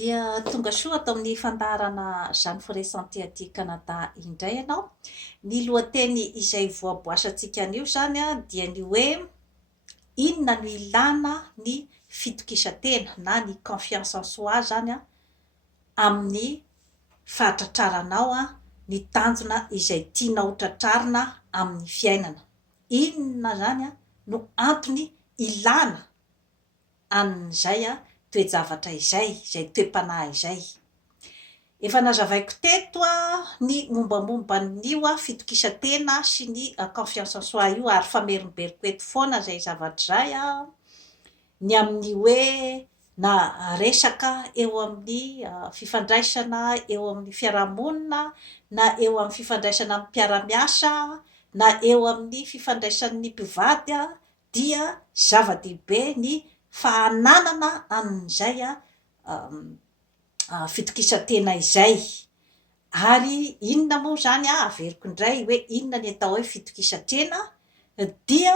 Dia tonga soa atao amin'ny fandarana Jeanne Ferret-Santé aty Canada indray ianao. Ny lohateny izay voaboasantsika anio zany a dia ny hoe inona no ilana ny fitokisantena na ny confiance en soi zany a amin'ny fahatratraranao a ny tanjona izay tianao tratrarina amin'ny fiainana. Inona zany a no antony ilana an'izay a toe-javatra izay toe-panahy izay. Efa nazavaiko teto a ny mombamomba n'io a fitokisantena sy ny confiance en soi io ary famerimberiko eto foana zay zavatra zay a ny amin'ny hoe na resaka eo amin'ny fifandraisana eo amin'ny fiarahamonina na eo amin'ny fifandraisana amin'ny mpiara-miasa na eo amin'ny fifandraisan'ny mpivady a dia zava-dehibe ny fahananana an'izay fitokisantena izay. Ary inona moa zany averiko indray hoe inona ny atao hoe fitokisantena dia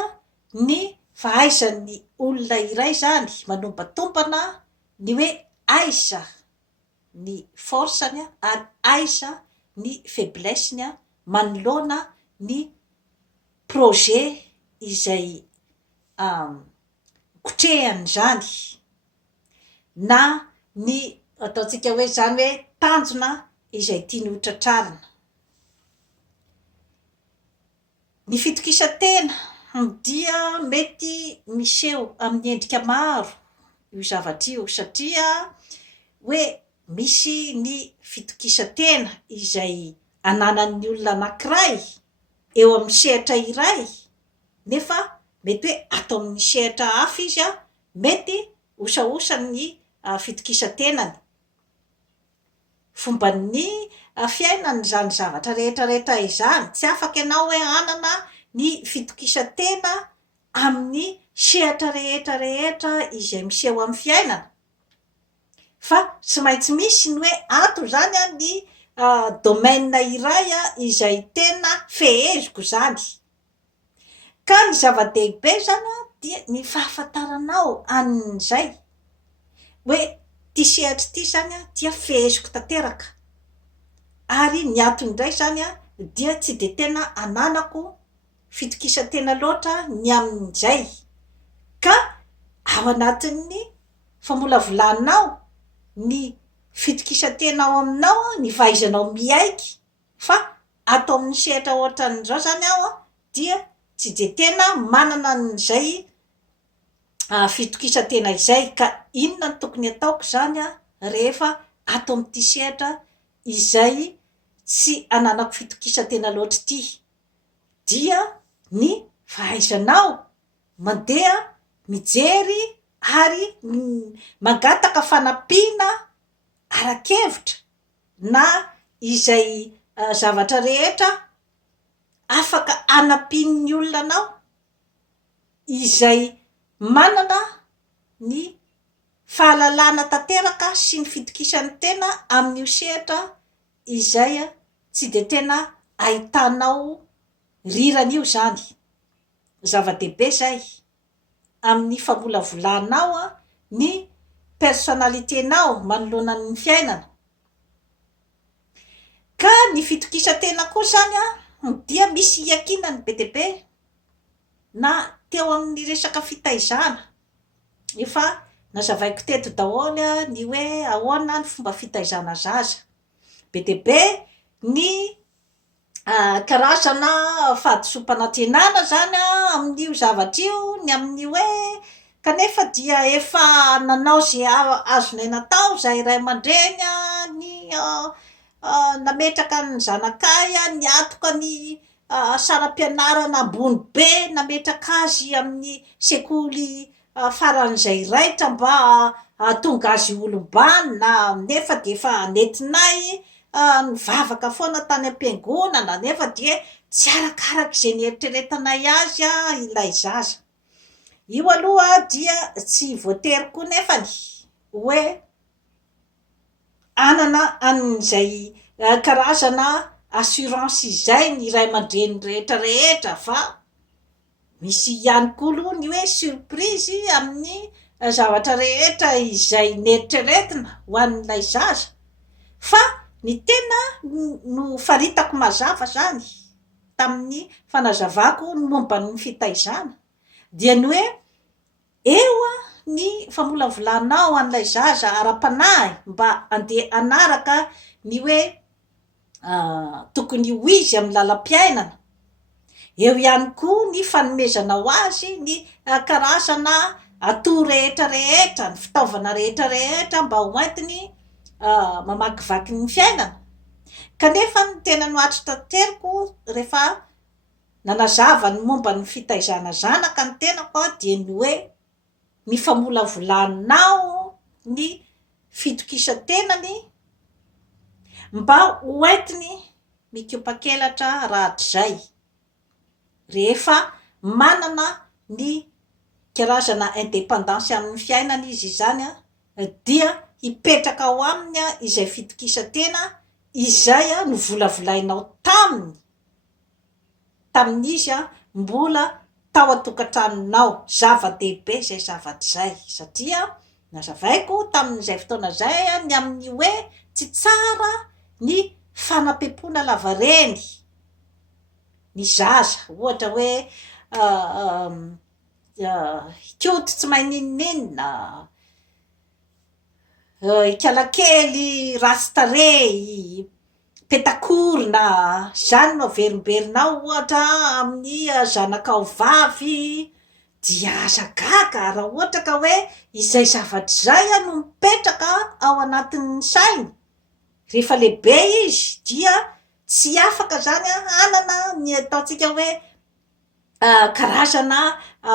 ny fahaizan'ny olona iray zany manombatompana ny hoe aiza ny force-ny ary aiza ny faiblesse-ny manoloana ny projet izay kotrehany zany na ny ataontsika hoe zany hoe tanjona izay tiany ho tratrarina. Ny fitokisantena dia mety miseho amin'ny endrika maro io zavatra io satria hoe misy ny fitokisantena izay ananan'ny olona anankiray eo amin'ny sehatra iray nefa mety hoe atao amin'ny sehatra hafa izy mety osaosany fitokisantenany. Fomban'ny fiainany zany zavatra rehetrarehetra izany tsy afaka ianao hoe anana ny fitokisantena amin'ny sehatra rehetrarehetra izay miseho amin'ny fiainana fa tsy maintsy misy ny hoe ato zany ny domaine iray izay tena feheziko zany. Ka ny zava-dehibe zany dia ny fahafantaranao an'izay hoe ty sehatra ty zany dia feheziko tanteraka ary ny antony indray zany dia tsy de tena ananako fitokisantena loatra ny amin'izay ka ao anatin'ny famolavolaninao ny fitokisantena ao aminao ny fahaizanao miaiky fa atao amin'ny sehatra ohatran'izao zany dia tsy de tena manana an'izay fitokisantena izay. Ka inona no tokony ataoko zany rehefa ato amin'ity sehatra izay tsy ananako fitokisantena loatra ity dia ny fahaizanao mandeha mijery ary mangataka fanampiana arakevitra na izay zavatra rehetra afaka anampian'ny olona anao izay manana ny fahalalana tanteraka sy ny fitokisantena amin'io sehatra izay tsy de tena ahitanao rirany io zany. Zava-dehibe zay amin'ny famolavolanao ny personnalité-nao manoloana ny fiainana. Ka ny fitokisantena koa zany dia misy iakinany be dia be na teo amin'ny resaka fitaizana. Efa nazavaiko teto daholo ny hoe ahoana ny fomba fitaizana zaza. Be dia be ny karazana fahadisom-panantenana zany amin'io zavatra io ny amin'ny hoe kanefa dia efa nanao zay azonay natao zahay ray aman-dreny ny nametraka ny zanakay ny atoka ny saram-pianarana ambony be nametraka azy amin'ny sekoly faran'izay raitra mba tonga azy olom-banona nefa de efa nentinay nivavaka foana tany am-piangonana nefa dia tsy arakaraka izay nieritreretanay azy ilay zaza. Io aloha dia tsy voatery koa nefany hoe anana an'izay karazana assurance izay ny ray aman-dreny rehetrarehetra fa misy ihany koa aloha ny hoe surprise amin'ny zavatra rehetra izay neritreretina ho an'ilay zaza fa ny tena no faritako mazava zany tamin'ny fanazavako ny momba ny fitaizana dia ny hoe eo a ny famolavolanao an'ilay zaza ara-panahy mba andeha anaraka ny hoe tokony ho izy amin'ny lalam-piainana. Eo ihany koa ny fanomezanao azy ny karazana ato rehetra rehetra, ny fitaovana rehetra rehetra mba ho entiny mamakivaky ny fiainana. Kanefa ny tena nohatry tanteriko rehefa nanazava ny momba ny fitaizana zanaka ny tenako dia ny hoe ny famolavolanao ny fitokisa-tenany mba ho entiny mikopa-kelatra rahatrizay rehefa manana ny karazana indépendance amin'ny fiainana izy zany dia hipetraka ao aminy izay fitokisa-tena izay novolavolainao tamin'izy mbola tao atokantranonao. Zava-dehibe zay zavatra zay satria nazavaiko tamin'izay fotoana zay ny amin'ny hoe tsy tsara ny fanapepona lavareny ny zaza ohatra hoe ikoto tsy mahay ninina ikalakely rasy-tarehy petakorona zany no averimberinao ohatra amin'ny zanakao vavy dia aza gaga raha ohatra ka hoe izay zavatra zay no mipetraka ao anatin'ny sainy rehefa lehibe izy dia tsy afaka zany anana ny ataontsika hoe karazana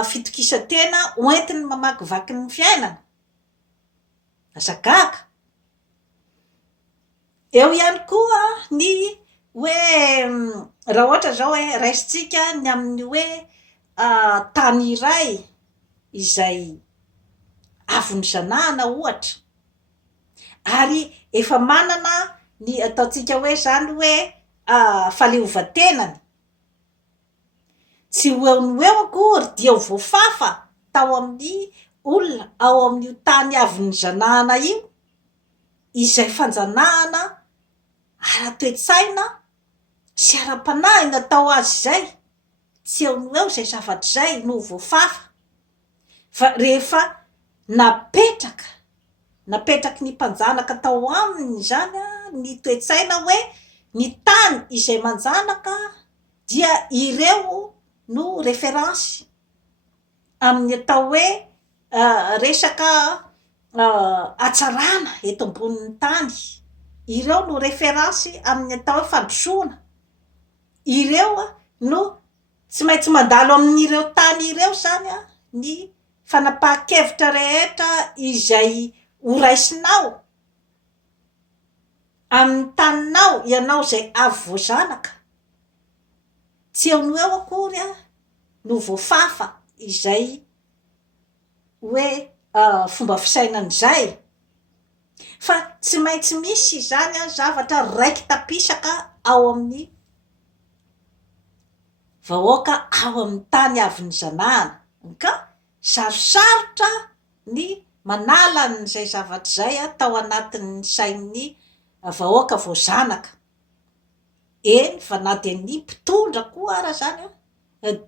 fitokisa-tena hoentiny mamakivaky ny fiainana. Aza gaga. Eo ihany koa ny hoe raha ohatra zao hoe raisintsika ny amin'ny hoe tany iray izay avy nizanahana ohatra ary efa manana ny ataontsika hoe zany hoe faleovan-tenany tsy ho eo no eo akory dia ho voafafa tao amin'ny olona ao amin'ny tany avy nizanahana io izay fanjanahana ara-toetsaina sy ara-panahy natao azy zay tsy eo no eo zay zavatra zay no voafafa fa rehefa napetraky ny mpanjanaka tao aminy zany ny toetsaina hoe ny tany izay manjanaka dia ireo no référence amin'ny atao hoe resaka atsarana eto ambonin'ny tany. Ireo no référence amin'ny atao hoe fandrosoana. Ireo no tsy maintsy mandalo amin'ireo tany ireo zany ny fanapahan-kevitra rehetra izay horaisinao amin'ny taninao ianao zay avy voazanaka tsy eo no eo akory no voafafa izay hoe fomba fisainan'izay fa tsy maintsy misy zany zavatra raiky tapisaka ao amin'ny vahoaka ao amin'ny tany avy nizanahana ka sarosarotra ny manala n'izay zavatra zay tao anatin'ny sain'ny vahoaka voazanaka. Eny fa na dia ny mpitondra koa ara zany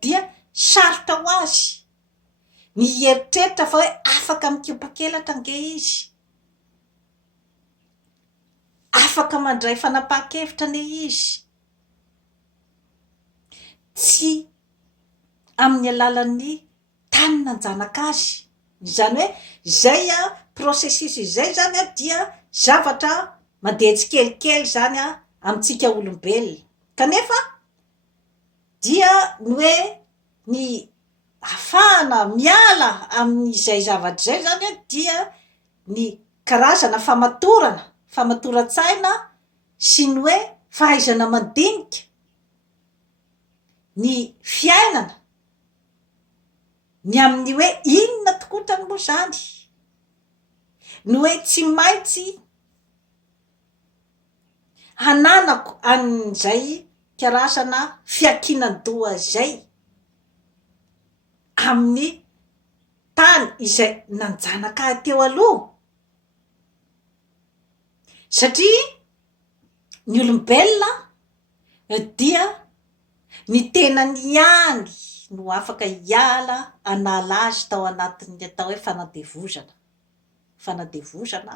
dia sarotra ho azy ny eritreritra fa hoe afaka mikopa-kelatra nge izy, afaka mandray fanapahan-kevitra ne izy, tsy amin'ny alalan'ny tany nanjanaka azy. Zany hoe zay processus izay zany dia zavatra mandeha tsikelikely zany amintsika olombelona kanefa dia ny hoe ny afahana miala amin'izay zavatra zay zany dia ny karazana famatoran-tsaina sy ny hoe fahaizana mandinika ny fiainana ny amin'ny hoe inona tokotrany moa zany ny hoe tsy maintsy hananako an'izay karazana fiakinan-doha zay amin'ny tany izay nanjanaka teo aloha satria ny olombelona dia ny tenany ihany no afaka hiala anala azy tao anatin'ny atao hoe fanadevozana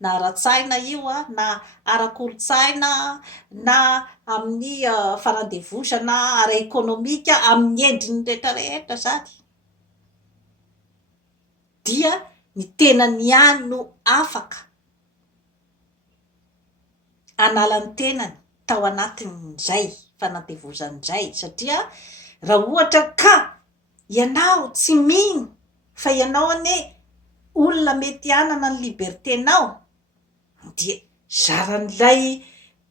na ara-tsaina io na ara-kolotsaina na amin'ny fanadevozana ara-ekônômika amin'ny endriny rehetrarehetra zany dia ny tenany ihany no afaka anala ny tenany tao anatin'izay fanadevozan'izay satria raha ohatra ka ianao tsy mino fa ianao anie olona mety hanana ny libertenao dia zaran'ilay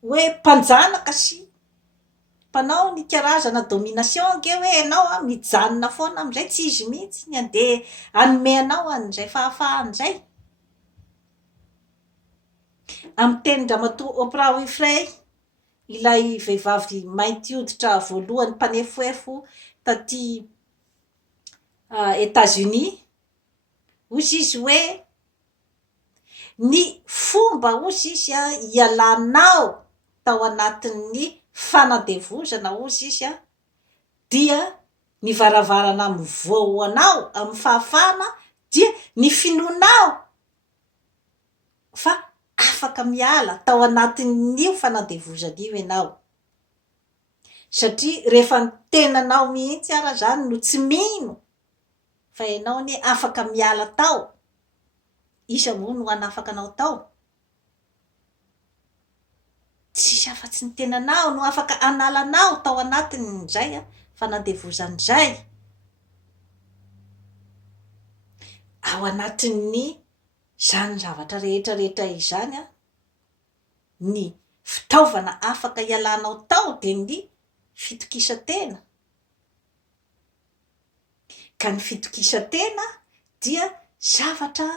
hoe mpanjanaka sy mpanao ny karazana domination ange hoe ianao mijanona foana amin'izay tsy izy mihitsy ny andeha hanome anao an'izay fahafahan'izay. Amin'ny teny ramatoa Oprah Winfrey ilay vehivavy mainty hoditra voalohany mpanefoefo taty États-Unis ozy izy hoe ny fomba ozy izy hialanao tao anatin'ny fanadevozana ozy izy dia ny varavarana mivoahoanao amin'ny fahafahana dia ny finoanao fa afaka miala tao anatin'io fanadevozana io ianao satria rehefa ny tenanao mihitsy ara zany no tsy mino fa ianao ny afaka miala tao isa moa no anafaka anao tao tsisy afa-tsy ny tenanao no afaka analanao tao anatin'izay fanadevozan'izay ao anatin'ny zany zavatra rehetrarehetra izany ny fitaovana afaka ialanao tao dia ny fitokisantena ka ny fitokisantena dia zavatra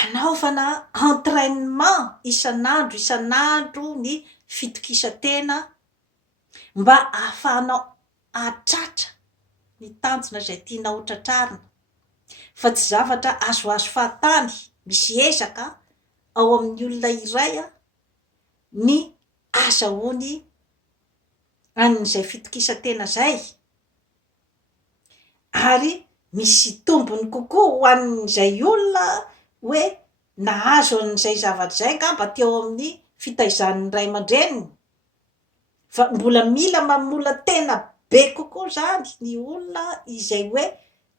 anaovana entraînement isan'andro ny fitokisantena mba ahafahanao atratra ny tanjona izay tianao hotratrarina fa tsy zavatra azoazo fahatany misy ezaka ao amin'ny olona iray ny azahoany an'izay fitokisantena zay ary misy tombony kokoa ho an'izay olona hoe nahazo an'izay zavatra zay ngamba teo amin'ny fitaizan'ny ray aman-dreniny fa mbola mila mamola tena be kokoa zany ny olona izay hoe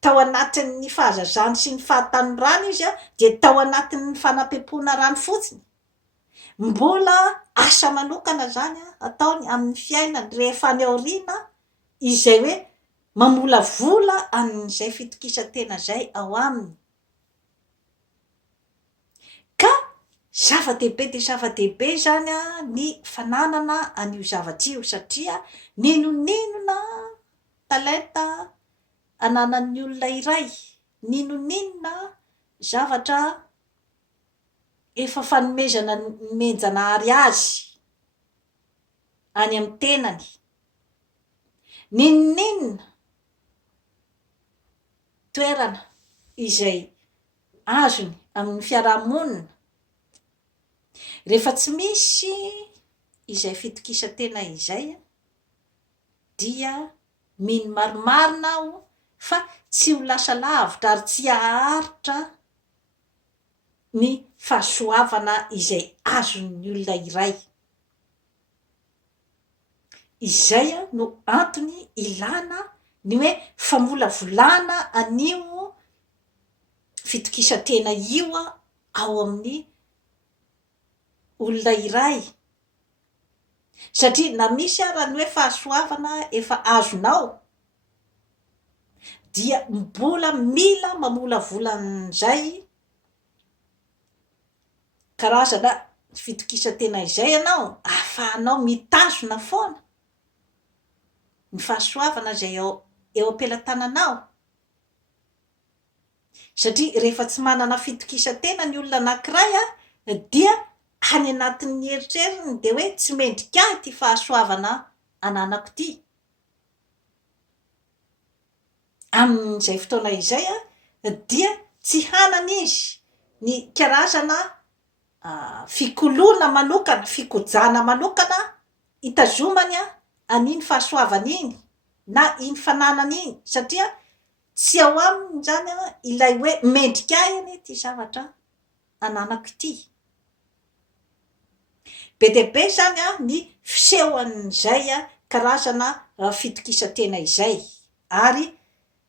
tao anatin'ny fahazazany sy ny fahatanorana izy dia tao anatin'ny fanapepona rano fotsiny mbola asa manokana zany ataony amin'ny fiainany rehefa any aoriana izay hoe mamola vola an'izay fitokisantena zay ao aminy ka zava-dehibe dia zava-dehibe zany ny fananana an'io zavatra io satria ninoninona talenta ananan'ny olona iray ninoninona zavatra efa fanomezana menjanahary azy any amin'ny tenany ninoninona toerana izay azony amin'ny fiarahamonina rehefa tsy misy izay fitokisantena izay dia mino marimarina aho fa tsy ho lasa lavitra ary tsy haharitra ny fahasoavana izay azon'ny olona iray izay no antony ilana ny hoe famolavolana an'io fitokisantena io ao amin'ny olona iray satria na misy ara ny hoe fahasoavana efa azonao dia mbola mila mamolavolana karazana fitokisantena izay ianao ahafahanao mitazona foana ny fahasoavana izay eo am-pelantananao satria rehefa tsy manana fitokisantena ny olona anankiray dia any anatin'ny eritreriny dia hoe tsy mendrika ity fahasoavana ananako ity amin'izay fotoana izay dia tsy hanana izy ny karazana fikoloana manokana, fikojana manokana itazomany an'iny fahasoavana iny na iny fananana iny satria tsy ao aminy zany ilay hoe mendrika iny ty zavatra ananako ity. Be dia be zany ny fisehon'izay karazana fitokisantena izay, ary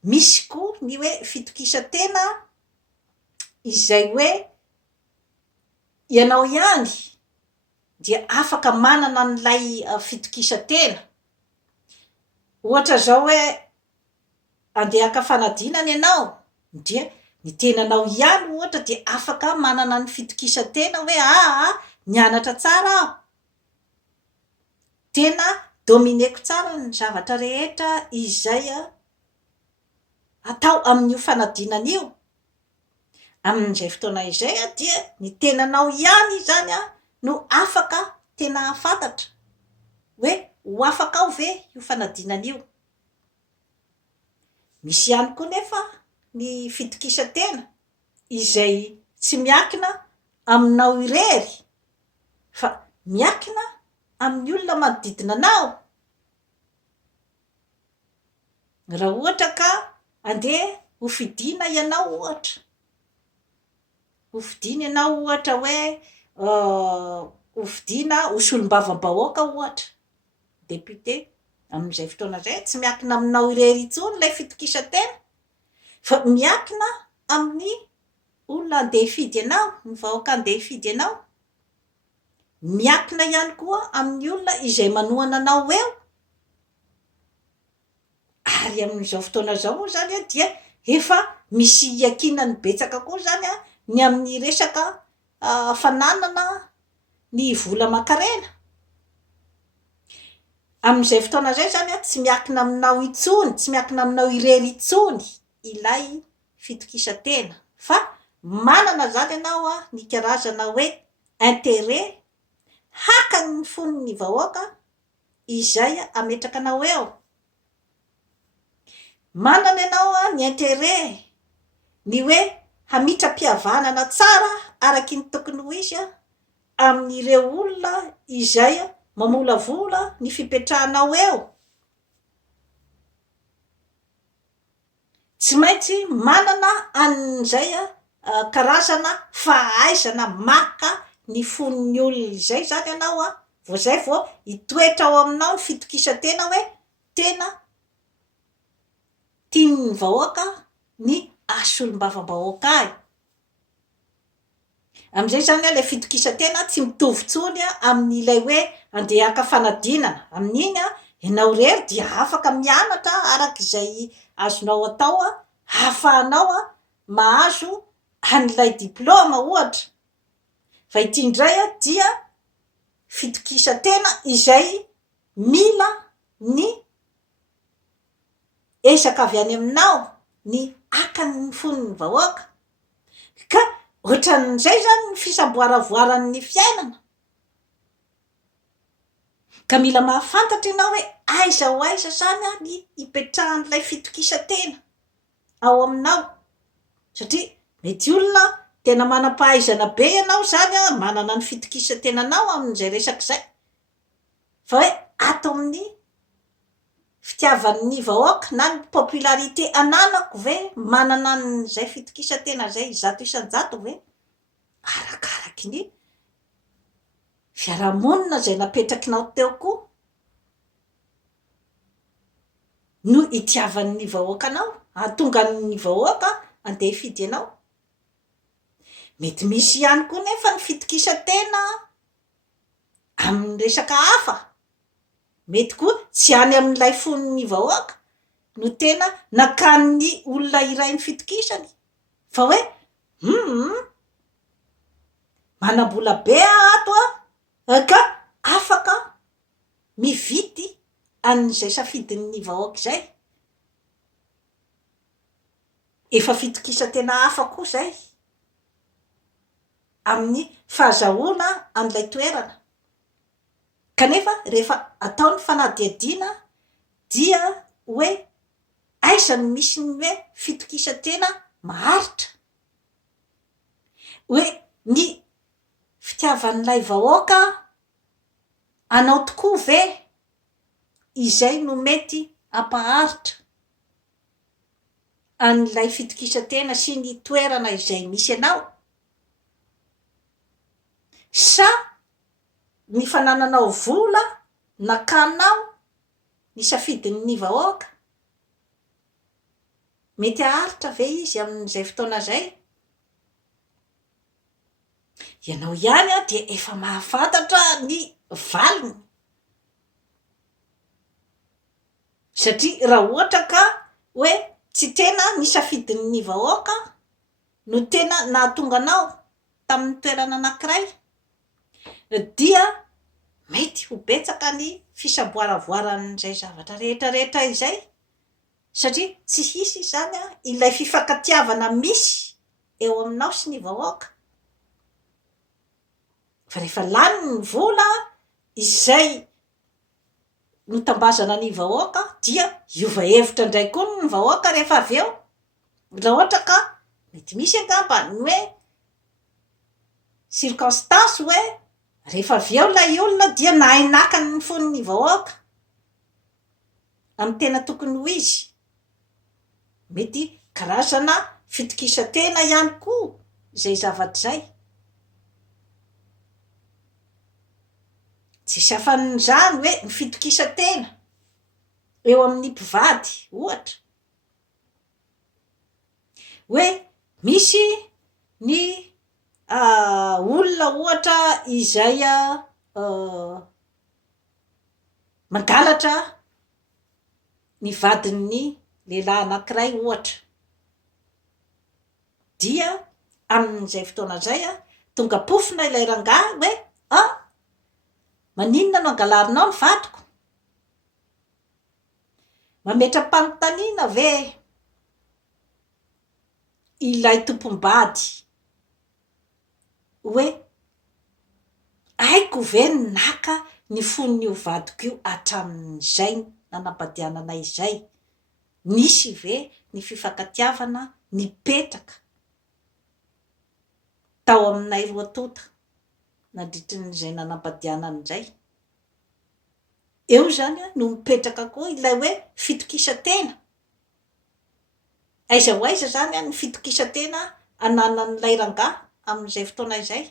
misy koa ny hoe fitokisantena izay hoe ianao ihany dia afaka manana an'ilay fitokisantena. Ohatra zao hoe andeha haka fanadinana ianao dia ny tenanao ihany ohatra dia afaka manana ny fitokisantena hoe mianatra tsara aho, tena domineko tsara ny zavatra rehetra izay atao amin'io fanadinana io. Amin'izay fotoana izay dia ny tenanao ihany zany no afaka tena fantatra hoe ho afaka ao ve io fanadinana io. Misy ihany koa nefa ny fitokisantena izay tsy miankina aminao irery fa miankina amin'ny olona manodidina anao. Raha ohatra ka andeha ho fidiana ianao ohatra, ho fidiana ianao ohatra hoe ho fidiana ho solombavam-bahoaka ohatra, député, amin'izay fotoana izay tsy miankina aminao irery intsony ilay fitokisantena fa miankina amin'ny olona andeha hifidy ianao, ny vahoaka andeha hifidy ianao, miankina ihany koa amin'ny olona izay manohana anao eo. Ary amin'izao fotoana izao moa zany dia efa misy iakinany betsaka koa zany ny amin'ny resaka fananana ny vola aman-karena. Amin'izay fotoana izay zany tsy miankina aminao intsony, tsy miankina aminao irery intsony ilay fitokisantena fa manana zany ianao ny karazana hoe intérêt hakany ny fonony vahoaka izay ametraka anao eo. Manana ianao ny intérêt ny hoe hamitra-pihavanana tsara araky ny tokony ho izy amin'ireo olona izay mamolavola ny fipetrahanao eo. Tsy maintsy manana an'izay karazana fahaizana maka ny fonony olona izay zany ianao vao zay vao hitoetra ao aminao ny fitokisantena hoe tena tian'ny vahoaka ny asolombavam-bahoaka ahy. Amin'izay zany ilay fitokisantena tsy mitovy intsony amin'ilay hoe andeha haka fanadinana. Amin'iny ianao irery dia afaka mianatra arak'izay azonao atao hahafahanao mahazo an'ilay diplôma ohatra. Fa ity indray dia fitokisantena izay mila ny ezaka avy any aminao ny akany fonony vahoaka, ka ohatran'izay zany ny fisamboaravoaran'ny fiainana. Ka mila mahafantatra ianao hoe aiza ho aiza zany ny hipetrahan'ilay fitokisantena ao aminao, satria mety olona tena manam-pahaizana be ianao zany manana ny fitokisantenanao amin'izay resaka izay, fa hoe ato amin'ny fitiavan'ny vahoaka na ny popularité ananako ve manana an'izay fitokisantena zay zato isan-jato ve, arakaraky ny fiarahamonina zay napetrakinao teo koa no itiavan'ny vahoaka anao, ahatonga ny vahoaka andeha hifidy ianao. Mety misy ihany koa nefa ny fitokisantena amin'ny resaka hafa, mety koa tsy any amin'ilay fonony vahoaka no tena nakan'ny olona iray ny fitokisany, fa hoe manam-bola be ato ka afaka mividy an'izay safidin'ny vahoaka izay. Efa fitokisantena hafa koa izay amin'ny fahazahoana an'ilay toerana. Kanefa rehefa atao ny fanadihadiana dia hoe aiza ny misy ny hoe fitokisantena maharitra hoe ny fitiavan'ilay vahoaka anao tokoa ve izay no mety ampaharitra an'ilay fitokisantena sy ny toerana izay misy anao, sa ny fanananao vola na kanao ny safidin'ny vahoaka mety aharitra ve izy amin'izay fotoana zay? Ianao ihany a dia efa mahafantatra ny valiny, satria raha ohatra ka hoe tsy tena nisafidin'ny vahoaka no tena nahatonga anao tamin'ny toerana anankiray, dia mety ho betsaka ny fisaboaravoaran'izay zavatra rehetrarehetra izay, satria tsy hisy zany a ilay fifankatiavana misy eo aminao sy ny vahoaka. Fa rehefa lany ny vola izay notambazana ny vahoaka dia hiova hevitra indray koa ny vahoaka rehefa avy eo, raha ohatra ka mety misy angamba ny hoe circonstance hoe rehefa avy eo ilay olona dia nahainaka ny fon'ny vahoaka amin'ny tena tokony ho izy, mety karazana fitokisantena ihany koa izay zavatra zay. Tsy safan'izany hoe ny fitokisantena eo amin'ny mpivady ohatra, hoe misy ny olona ohatra izay mangalatra ny vadin'ny lehilahy anankiray ohatra, dia amin'izay fotoana zay a tonga pofina ilay rangahy hoe maninona no angalarinao ny vadiko? Mametra-panontaniana ve ilay tompom-bady hoe aiko ve ny naka ny fon'io vadiko io hatramin'izay nanambadianana izay? Nisy ve ny fifankatiavana nipetraka tao aminay roa tota nandritrin'izay nanambadianana izay? Eo zany no mipetraka koa ilay hoe fitokisantena. Aiza ho aiza zany ny fitokisantena ananan'ilay rangahy amin'izay fotoana izay?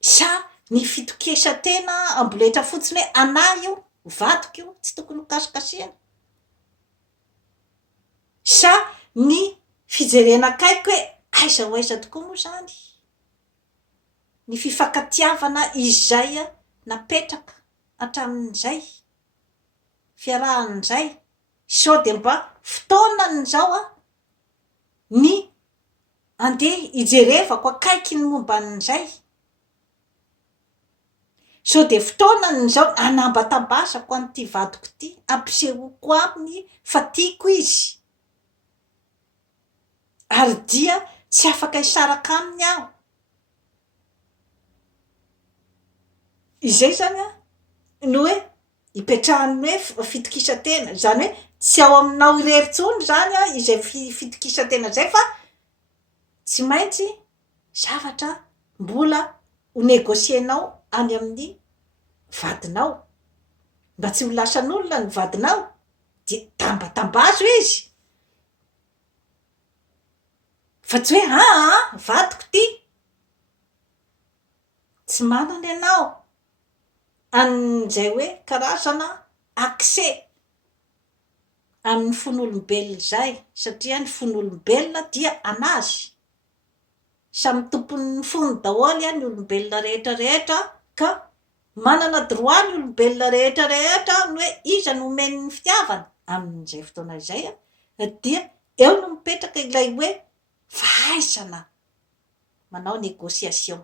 Sa ny fitokisantena amboletra fotsiny hoe anahy io, vadiko io, tsy tokony ho kasikasihana? Sa ny fijerena akaiko hoe aiza ho aiza tokoa moa zany ny fifankatiavana izay napetraka hatramin'izay fiarahan'izay, sao de mba fotoanany zao ny andeha hijerevako akaiky ny momban'izay, sao de fotoanany zao anambatambazako an'ity vadiko ty, ampisehoko aminy fa tiako izy ary dia tsy afaka hisaraka aminy aho. Izay zany no hoe hipetrahany hoe fitokisantena, zany hoe tsy ao aminao irery intsony zany izay fitokisantena zay, fa tsy maintsy zavatra mbola ho negosienao any amin'ny vadinao, mba tsy ho lasan'olona ny vadinao dia tambatambazo izy, fa tsy hoe vadiko ty, tsy manana ianao an'izay hoe karazana accès amin'ny fon'olombelona izay, satria ny fon'olombelona dia anazy, samy tompon'ny fony daholo ny olombelona rehetrarehetra, ka manana droit ny olombelona rehetrarehetra ny hoe iza no omeny ny fitiavana amin'izay fotoana izay dia eo no mipetraka ilay hoe fahaizana manao négociation.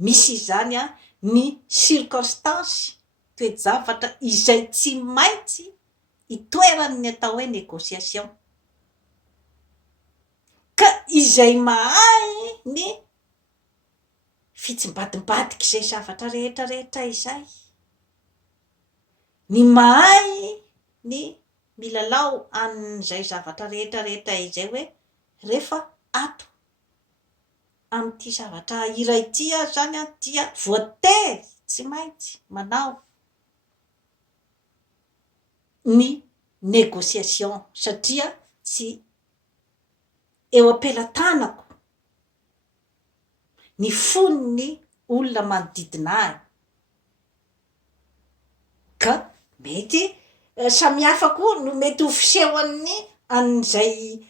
Misy izany ny circonstance, toe-javatra izay tsy maintsy hitoerany ny atao hoe négociation, ka izay mahay ny fitsimbadimbadika izay zavatra rehetrarehetra izay, ny mahay ny milalao an'izay zavatra rehetrarehetra izay hoe rehefa ato amin'ity zavatra iray ity azy zany a dia voatery tsy maintsy manao ny négociation satria tsy eo am-pelantanako ny fonony olona manodidina ahy ka mety samihafa koa no mety ho fisehony an'izay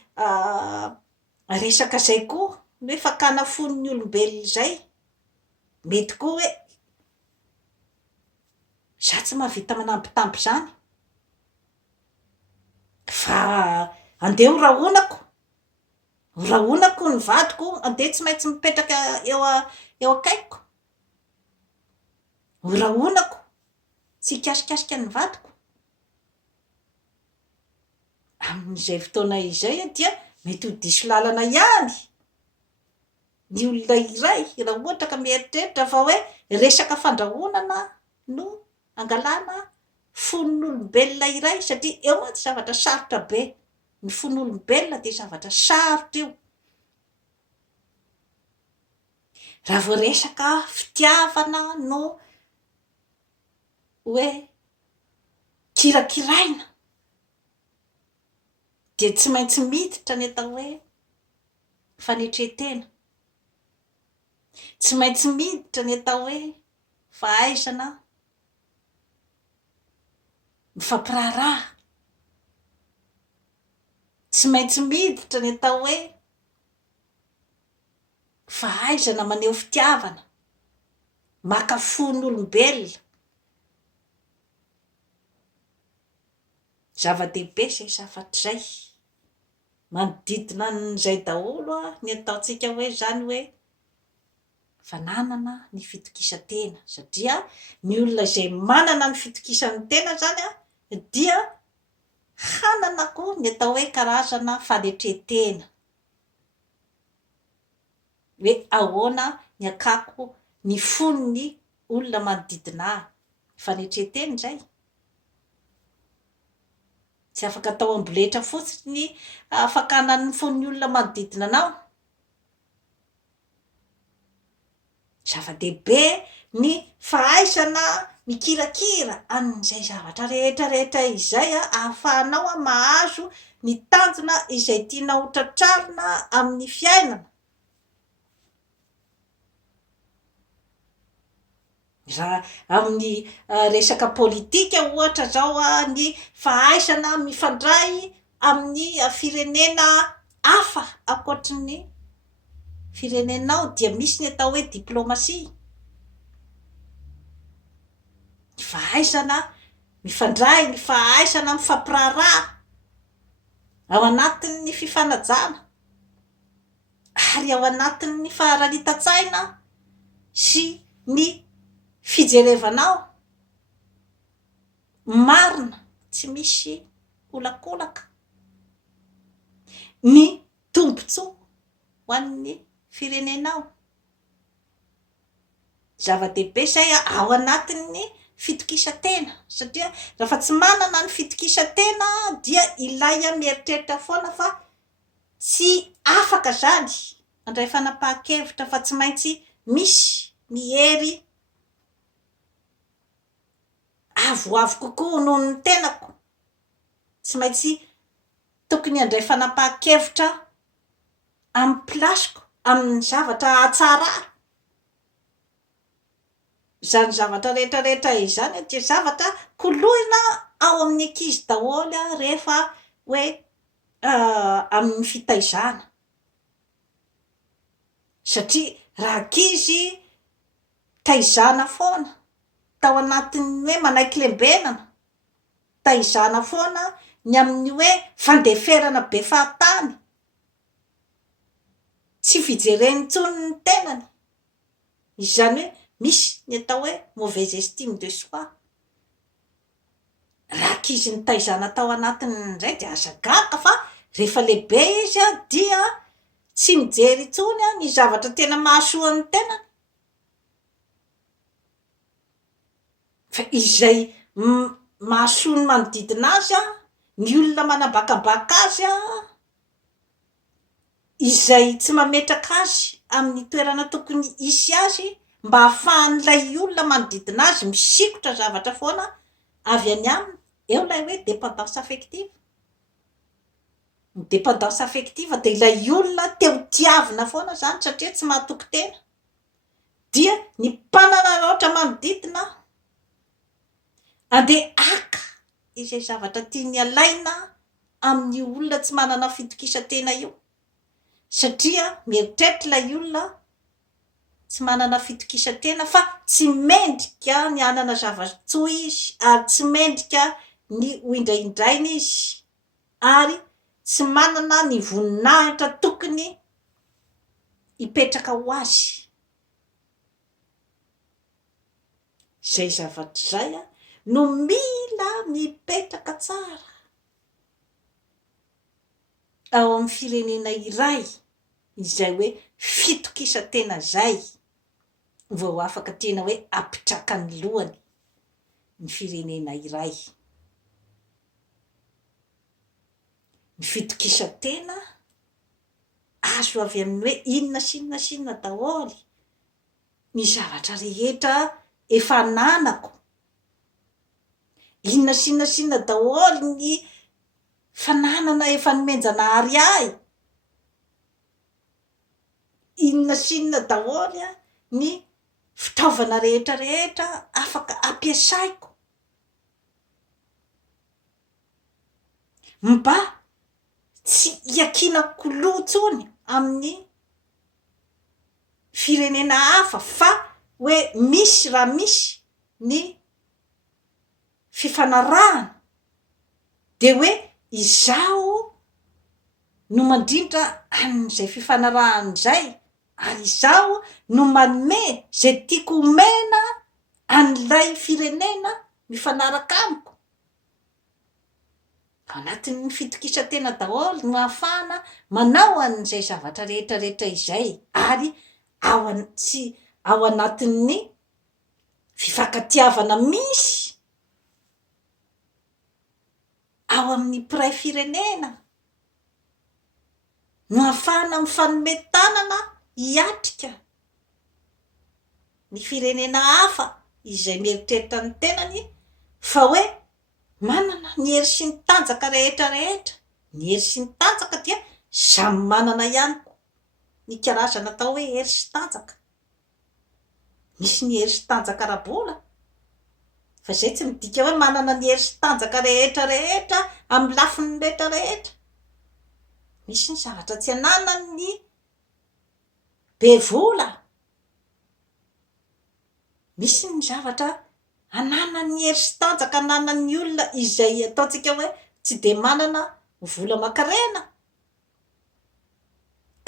resaka zay koa hoe fakana fon'ny olombelona izay mety koa hoe za tsy mahavita manambitamby zany fa andeha horahonako ny vadiko andeha tsy maintsy mipetraka eo akaikiko horahonako tsy hikasikasika ny vadiko amin'izay fotoana izay dia mety ho diso lalana ihany ny olona iray raha ohatra ka mieritreritra fa hoe resaka fandrahonana no angalana fon'olombelona iray satria eo mantsy zavatra sarotra be ny fon'olombelona dia zavatra sarotra io raha vao resaka fitiavana no hoe kirakiraina dia tsy maintsy miditra ny atao hoe fanetretena tsy maintsy miditra ny atao hoe fahaizana mifampiraharaha tsy maintsy miditra ny atao hoe fahaizana maneho fitiavana maka fon'olombelona zava-dehibe zay zavatra zay manodidina n'izay daholo ny ataontsika hoe zany hoe fananana ny fitokisantena satria ny olona izay manana ny fitokisany tena zany dia hanana koa ny atao hoe karazana fanetretena hoe ahoana ny akako ny fon'ny olona manodidina ahy fanetretena zay tsy afaka atao amboletra fotsiny fakanan'ny fon'ny olona manodidina anao zava-dehibe ny fahaizana mikirakira amin'izay zavatra rehetrarehetra izay ahafahanao mahazo ny tanjona izay tianao tratrarina amin'ny fiainana raha amin'ny resaka politika ohatra zao ny fahaizana mifandray amin'ny firenena hafa ankoatrin'ny firenenao dia misy ny atao hoe diplomasia ny fahaizana mifandray ny fahaizana mifampiraharaha ao anatin'ny fifanajana ary ao anatin'ny faharanitan-tsaina sy ny fijerevanao marina tsy misy olakolaka ny tombontsoa ho an'ny firenenao zava-dehibe zay ao anatin'ny fitokisantena satria raha fa tsy manana ny fitokisantena dia ilay mieritreritra foana fa tsy afaka zany andray fanapahan-kevitra fa tsy maintsy misy ny hery avoavo kokoa noho ny tenako tsy maintsy tokony andray fanapahan-kevitra amin'ny plasiko amin'ny zavatra atsara zany zavatra rehetrarehetra izany dia zavatra koloina ao amin'ny ankizy daholo rehefa hoe amin'ny fitaizana satria raha ankizy taizana foana tao anatin'ny hoe manaiky lembenana taizana foana ny amin'ny hoe fandeferana be fahatany tsy fijereny tsony ny tenany izany hoe misy ny atao hoe mauvaise estime de soi rakizy ny taizana tao anatin'izay dia azagaka fa rehefa lehibe izy dia tsy mijery tsony ny zavatra tena mahasoan'ny tenany fa izay mahasoa ny manodidina azy a, ny olona manabakabaka azy a, izay tsy mametraka azy amin'ny toerana tokony isy azy, mba hahafahan'ilay olona manodidina azy misikotra zavatra foana avy any aminy. Eo ilay hoe dépendance affective. Ny dépendance affective dia ilay olona teo tiavina foana zany satria tsy mahatoky tena, dia ny mpanana loatra manodidina andeha aka izay zavatra tiany alaina amin'ny olona tsy manana fitokisantena io, satria mieritreritra ilay olona tsy manana fitokisantena fa tsy mendrika ny anana zava-tsoa izy, ary tsy mendrika ny ho indraindraina izy, ary tsy manana ny voninahitra tokony hipetraka ho azy. Zay zavatra zay a no mila mipetraka tsara ao amin'ny firenena iray izay hoe fitokisantena zay vao afaka tena hoe apitraka ny lohany ny firenena iray. Ny fitokisantena azo avy amin'ny hoe inona sy inona sy inona daholo ny zavatra rehetra efa nanako, inona sy inona sy inona daholo ny fananana efa nomenjanahary ahy, inona sy inona daholo ny fitaovana rehetra rehetra afaka ampiasaiko mba tsy hiakinako loha intsony amin'ny firenena hafa, fa hoe misy raha misy ny fifanarahana dia hoe izaho no mandrindra amin'izay fifanarahana izay, ary izaho no manome izay tiako homena an'ilay firenena mifanaraka amiko. Anatin'ny fitokisantena daholo no ahafahana manao an'izay zavatra rehetra rehetra izay, ary ao anatin'ny fifankatiavana misy ao amin'ny mpiray firenena no ahafahana mifanome tanana hiatrika ny firenena hafa izay mieritreritra ny tenany fa hoe manana ny hery sy ny tanjaka rehetra rehetra. Ny hery sy ny tanjaka dia samy manana ihany ny karazana atao hoe hery sy tanjaka. Misy ny hery sy tanjaka ara-bola, fa izay tsy midika hoe manana ny hery sy tanjaka rehetra rehetra amin'ny lafiny rehetra rehetra. Misy ny zavatra tsy ananany be vola, misy ny zavatra ananany hery sy tanjaka ananany olona izay ataontsika hoe tsy dia manana vola aman-karena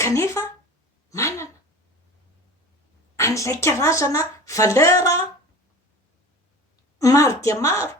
kanefa manana an'ilay karazana valeur maro dia maro